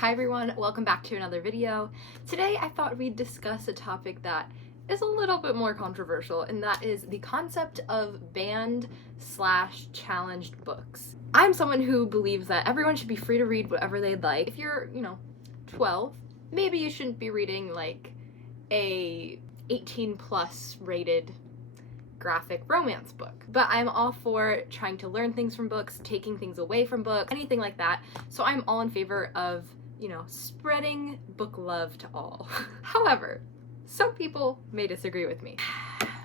Hi everyone, welcome back to another video. Today I thought we'd discuss a topic that is a little bit more controversial, and that is the concept of banned/challenged books. I'm someone who believes that everyone should be free to read whatever they'd like. If you're, 12, maybe you shouldn't be reading like a 18+ rated graphic romance book. But I'm all for trying to learn things from books, taking things away from books, anything like that. So I'm all in favor of, spreading book love to all. However, some people may disagree with me.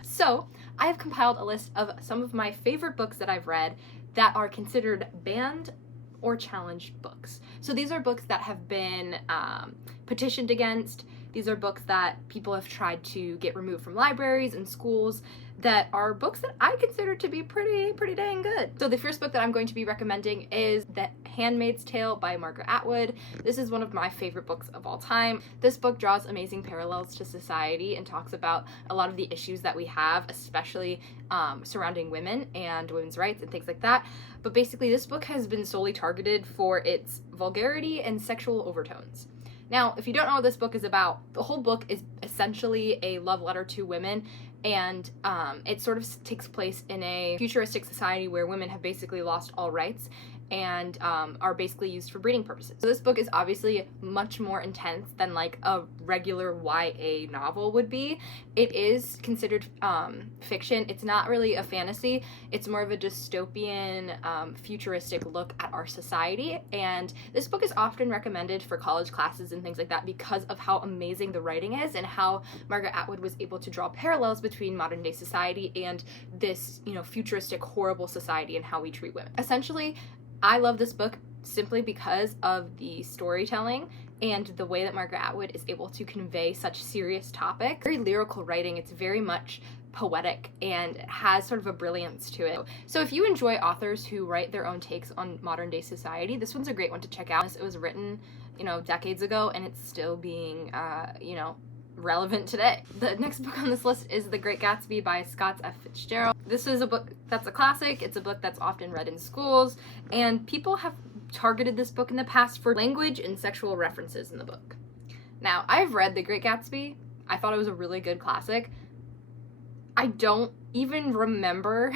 So I have compiled a list of some of my favorite books that I've read that are considered banned or challenged books. So these are books that have been petitioned against. These are books that people have tried to get removed from libraries and schools, that are books that I consider to be pretty dang good. So the first book that I'm going to be recommending is The Handmaid's Tale by Margaret Atwood. This is one of my favorite books of all time. This book draws amazing parallels to society and talks about a lot of the issues that we have, especially surrounding women and women's rights and things like that. But basically this book has been solely targeted for its vulgarity and sexual overtones. Now, if you don't know what this book is about, the whole book is essentially a love letter to women, and it sort of takes place in a futuristic society where women have basically lost all rights and are basically used for breeding purposes. So this book is obviously much more intense than like a regular YA novel would be. It is considered fiction. It's not really a fantasy. It's more of a dystopian, futuristic look at our society. And this book is often recommended for college classes and things like that because of how amazing the writing is and how Margaret Atwood was able to draw parallels between modern day society and this, futuristic, horrible society and how we treat women. Essentially, I love this book simply because of the storytelling and the way that Margaret Atwood is able to convey such serious topics. Very lyrical writing. It's very much poetic and has sort of a brilliance to it. So if you enjoy authors who write their own takes on modern day society, this one's a great one to check out. It was written, decades ago, and it's still being, relevant today. The next book on this list is The Great Gatsby by Scott F. Fitzgerald. This is a book that's a classic. It's a book that's often read in schools, and people have targeted this book in the past for language and sexual references in the book. Now, I've read The Great Gatsby. I thought it was a really good classic. I don't even remember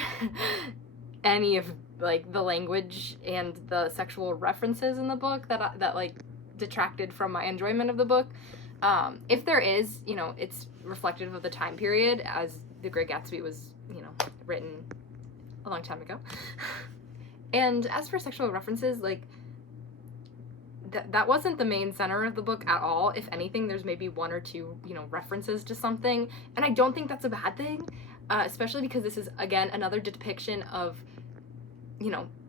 any of the language and the sexual references in the book that detracted from my enjoyment of the book. If there is, it's reflective of the time period, as The Great Gatsby was, written a long time ago. And as for sexual references, that wasn't the main center of the book at all. If anything, there's maybe one or two, references to something, and I don't think that's a bad thing, especially because this is, again, another depiction of,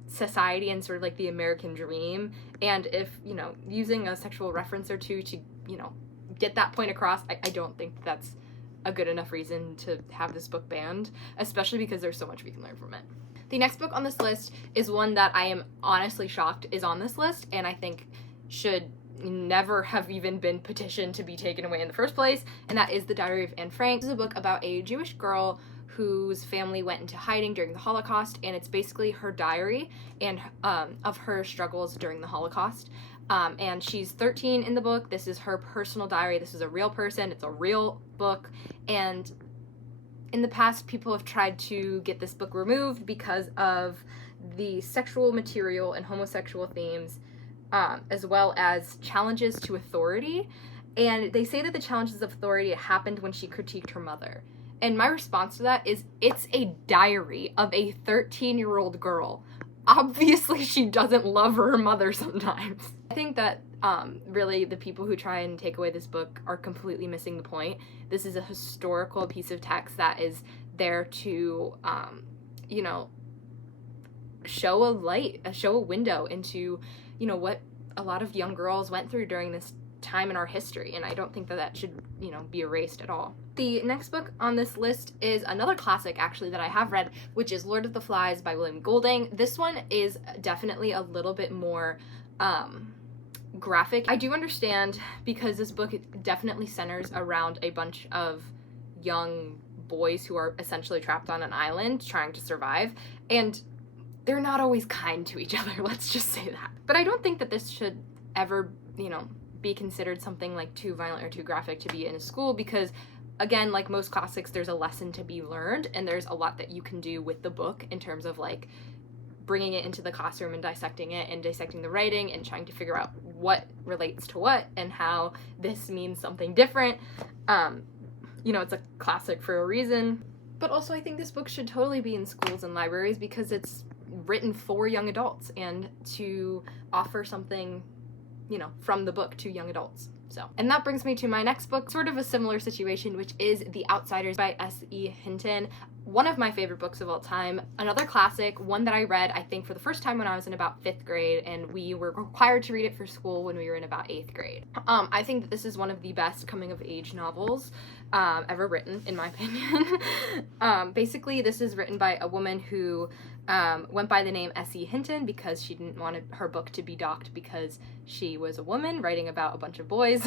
society and sort of the American dream, and if, using a sexual reference or two to, get that point across, I don't think that's a good enough reason to have this book banned, especially because there's so much we can learn from it. The next book on this list is one that I am honestly shocked is on this list, and I think should never have even been petitioned to be taken away in the first place, and that is The Diary of Anne Frank. This is a book about a Jewish girl whose family went into hiding during the Holocaust, and it's basically her diary and of her struggles during the Holocaust. And she's 13 in the book. This is her personal diary. This is a real person. It's a real book. And in the past, people have tried to get this book removed because of the sexual material and homosexual themes, as well as challenges to authority. And they say that the challenges of authority happened when she critiqued her mother. And my response to that is, it's a diary of a 13-year-old girl. Obviously, she doesn't love her mother sometimes. I think that really the people who try and take away this book are completely missing the point. This is a historical piece of text that is there to, show a window into, what a lot of young girls went through during this time in our history, and I don't think that should, be erased at all. The next book on this list is another classic, actually, that I have read, which is Lord of the Flies by William Golding. This one is definitely a little bit more graphic. I do understand, because this book definitely centers around a bunch of young boys who are essentially trapped on an island trying to survive, and they're not always kind to each other, let's just say that. But I don't think that this should ever, be considered something like too violent or too graphic to be in a school, because again, like most classics, there's a lesson to be learned, and there's a lot that you can do with the book in terms of like bringing it into the classroom and dissecting it and dissecting the writing and trying to figure out what relates to what and how this means something different. It's a classic for a reason. But also I think this book should totally be in schools and libraries because it's written for young adults and to offer something, from the book to young adults. And that brings me to my next book, sort of a similar situation, which is The Outsiders by Se Hinton. One of my favorite books of all time, another classic, one that I read, I think, for the first time when I was in about 5th grade, and we were required to read it for school when we were in about 8th grade. I think that this is one of the best coming-of-age novels ever written, in my opinion. Basically, this is written by a woman who went by the name Se Hinton because she didn't want her book to be docked because she was a woman writing about a bunch of boys.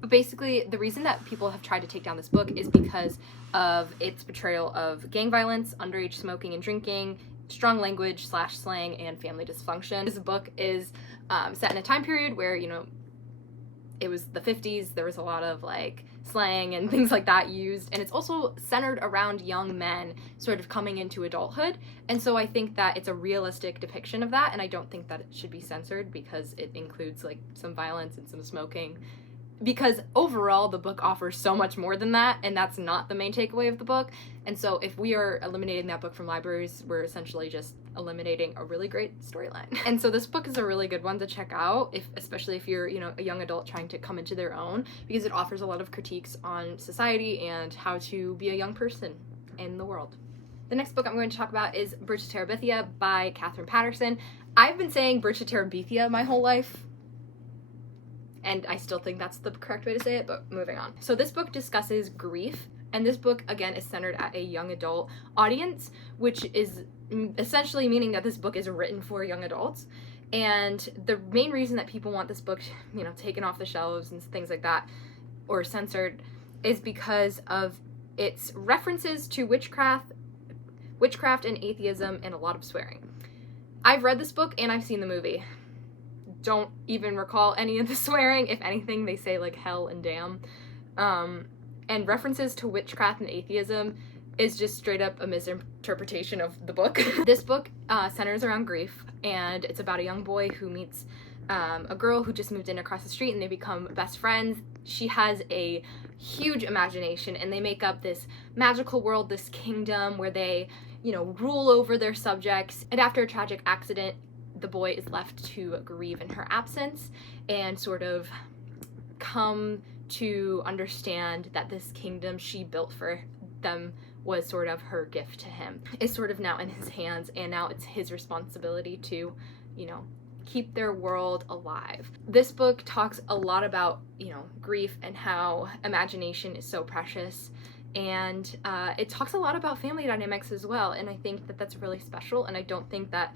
But basically, the reason that people have tried to take down this book is because of its portrayal of gang violence, underage smoking and drinking, strong language / slang, and family dysfunction. This book is set in a time period where, it was the 50s, there was a lot of like slang and things like that used, and it's also centered around young men sort of coming into adulthood, and so I think that it's a realistic depiction of that, and I don't think that it should be censored because it includes like some violence and some smoking, because overall the book offers so much more than that, and that's not the main takeaway of the book. And so if we are eliminating that book from libraries, we're essentially just eliminating a really great storyline. And so this book is a really good one to check out, especially if you're, a young adult trying to come into their own, because it offers a lot of critiques on society and how to be a young person in the world. The next book I'm going to talk about is Bridge to Terabithia by Patterson. I've been saying Bridge to Terabithia my whole life, and I still think that's the correct way to say it, but moving on. So this book discusses grief, and this book, again, is centered at a young adult audience, which is essentially meaning that this book is written for young adults. And the main reason that people want this book, taken off the shelves and things like that, or censored, is because of its references to witchcraft and atheism, and a lot of swearing. I've read this book and I've seen the movie. Don't even recall any of the swearing. If anything, they say like hell and damn. And references to witchcraft and atheism is just straight up a misinterpretation of the book. This book centers around grief, and it's about a young boy who meets a girl who just moved in across the street, and they become best friends. She has a huge imagination, and they make up this magical world, this kingdom where they, rule over their subjects. And after a tragic accident, the boy is left to grieve in her absence and sort of come to understand that this kingdom she built for them was sort of her gift to him. It's sort of now in his hands, and now it's his responsibility to, keep their world alive. This book talks a lot about, grief and how imagination is so precious, and it talks a lot about family dynamics as well, and I think that that's really special, and I don't think that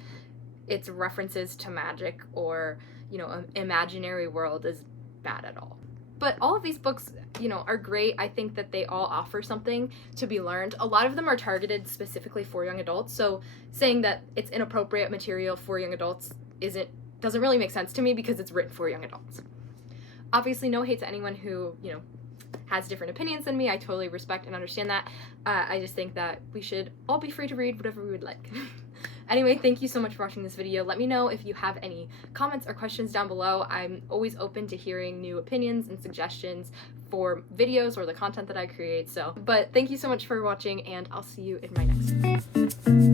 its references to magic or, an imaginary world is bad at all. But all of these books, are great. I think that they all offer something to be learned. A lot of them are targeted specifically for young adults, so saying that it's inappropriate material for young adults doesn't really make sense to me because it's written for young adults. Obviously, no hate to anyone who, has different opinions than me. I totally respect and understand that. I just think that we should all be free to read whatever we would like. Anyway, thank you so much for watching this video. Let me know if you have any comments or questions down below. I'm always open to hearing new opinions and suggestions for videos or the content that I create. But thank you so much for watching, and I'll see you in my next video.